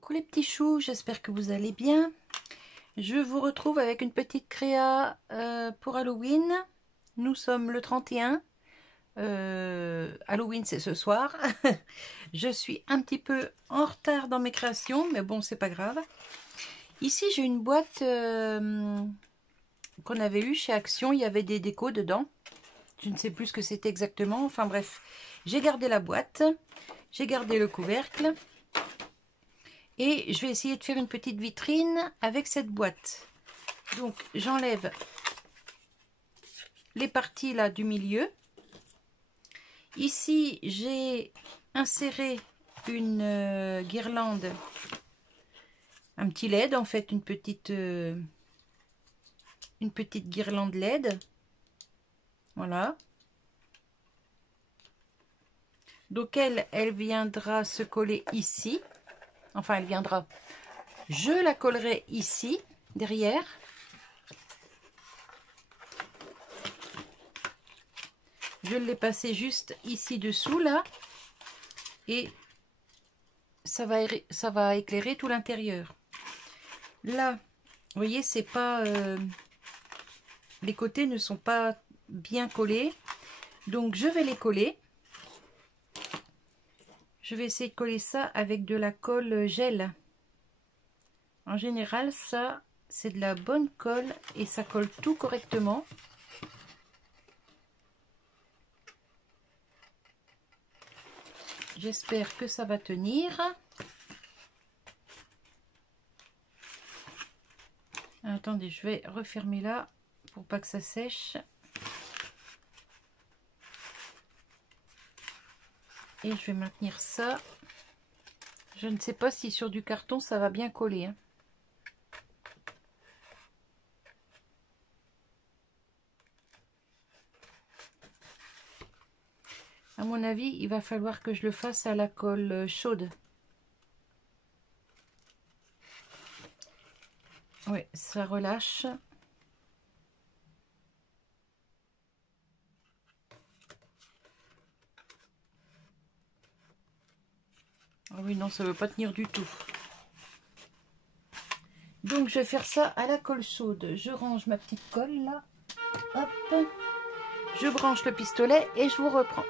Coucou les petits choux, j'espère que vous allez bien. Je vous retrouve avec une petite créa pour Halloween. Nous sommes le 31. Halloween c'est ce soir. Je suis un petit peu en retard dans mes créations, mais bon, c'est pas grave. Ici j'ai une boîte qu'on avait eue chez Action, il y avait des décos dedans. Je ne sais plus ce que c'était exactement, enfin bref. J'ai gardé la boîte, j'ai gardé le couvercle. Et je vais essayer de faire une petite vitrine avec cette boîte. Donc j'enlève les parties là du milieu. Ici j'ai inséré une guirlande, un petit LED en fait, une petite guirlande LED. Voilà. Donc elle viendra se coller ici. Enfin elle viendra. Je la collerai ici derrière. Je l'ai passé juste ici dessous là et ça va éclairer tout l'intérieur. Là, vous voyez, c'est pas les côtés ne sont pas bien collés, donc je vais les coller. Je vais essayer de coller ça avec de la colle gel. En général, ça c'est de la bonne colle et ça colle tout correctement. J'espère que ça va tenir. Attendez, je vais refermer là pour pas que ça sèche. Et je vais maintenir ça. Je ne sais pas si sur du carton ça va bien coller, hein. À mon avis, il va falloir que je le fasse à la colle chaude. Oui, ça relâche. Ah oui, non, ça ne veut pas tenir du tout. Donc, je vais faire ça à la colle chaude. Je range ma petite colle là. Hop. Je branche le pistolet et je vous reprends.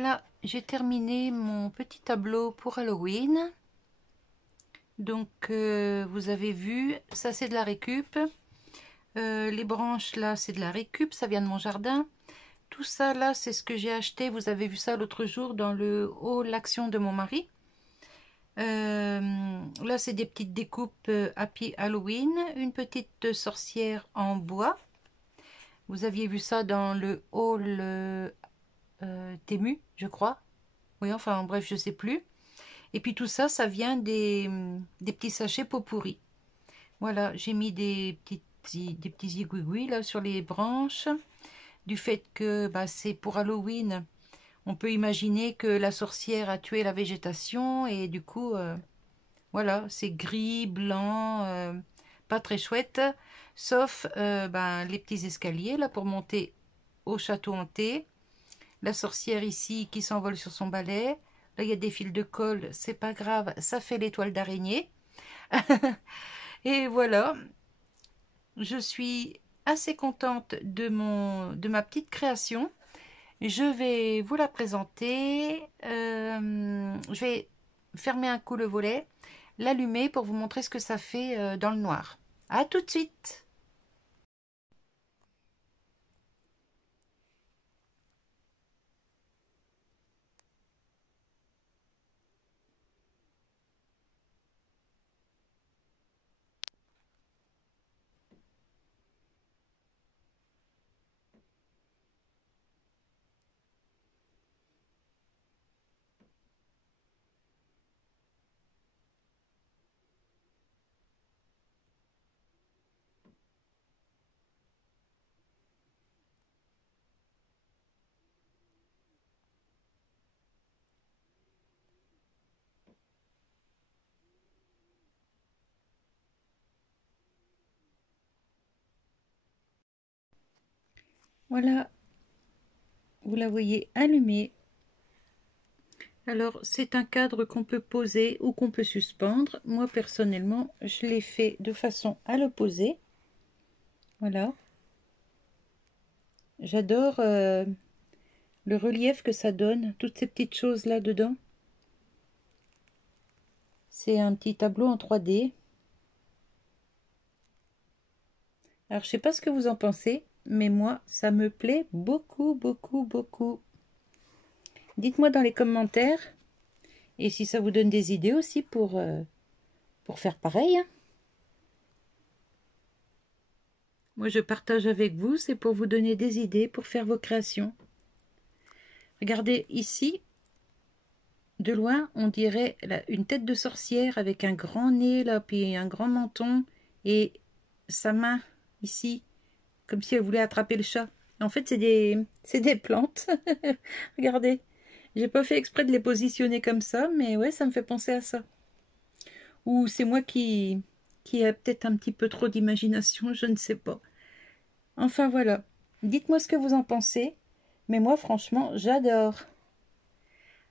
Voilà, j'ai terminé mon petit tableau pour Halloween. Donc, vous avez vu, ça c'est de la récup. Les branches là, c'est de la récup, ça vient de mon jardin. Tout ça là, c'est ce que j'ai acheté. Vous avez vu ça l'autre jour dans le haul Action de mon mari. Là, c'est des petites découpes Happy Halloween. Une petite sorcière en bois. Vous aviez vu ça dans le haul Temu, je crois. Oui, enfin bref, je sais plus. Et puis tout ça, ça vient des petits sachets pot pourri. Voilà, j'ai mis des petits igouigouis là sur les branches. Du fait que bah, c'est pour Halloween, on peut imaginer que la sorcière a tué la végétation et du coup, voilà, c'est gris, blanc, pas très chouette. Sauf ben, les petits escaliers là pour monter au château hanté. La sorcière ici qui s'envole sur son balai. Là, il y a des fils de colle, c'est pas grave, ça fait l'étoile d'araignée. Et voilà, je suis assez contente de ma petite création. Je vais vous la présenter. Je vais fermer un coup le volet, l'allumer pour vous montrer ce que ça fait dans le noir. À tout de suite! Voilà, vous la voyez allumée. Alors, c'est un cadre qu'on peut poser ou qu'on peut suspendre. Moi, personnellement, je l'ai fait de façon à le poser. Voilà. J'adore le relief que ça donne, toutes ces petites choses là-dedans. C'est un petit tableau en 3D. Alors, je sais pas ce que vous en pensez, mais moi, ça me plaît beaucoup, beaucoup, beaucoup. Dites-moi dans les commentaires. Et si ça vous donne des idées aussi pour faire pareil. Hein. Moi, je partage avec vous, c'est pour vous donner des idées pour faire vos créations. Regardez ici, de loin, on dirait une tête de sorcière avec un grand nez, là, puis un grand menton, et sa main, ici, comme si elle voulait attraper le chat. En fait, c'est des plantes. Regardez, j'ai pas fait exprès de les positionner comme ça, mais ouais, ça me fait penser à ça. Ou c'est moi qui a peut-être un petit peu trop d'imagination, je ne sais pas. Enfin voilà, dites-moi ce que vous en pensez, mais moi franchement j'adore.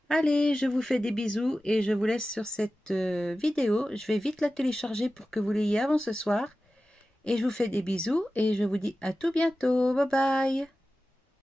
Allez, je vous fais des bisous et je vous laisse sur cette vidéo. Je vais vite la télécharger pour que vous l'ayez avant ce soir. Et je vous fais des bisous et je vous dis à tout bientôt. Bye bye.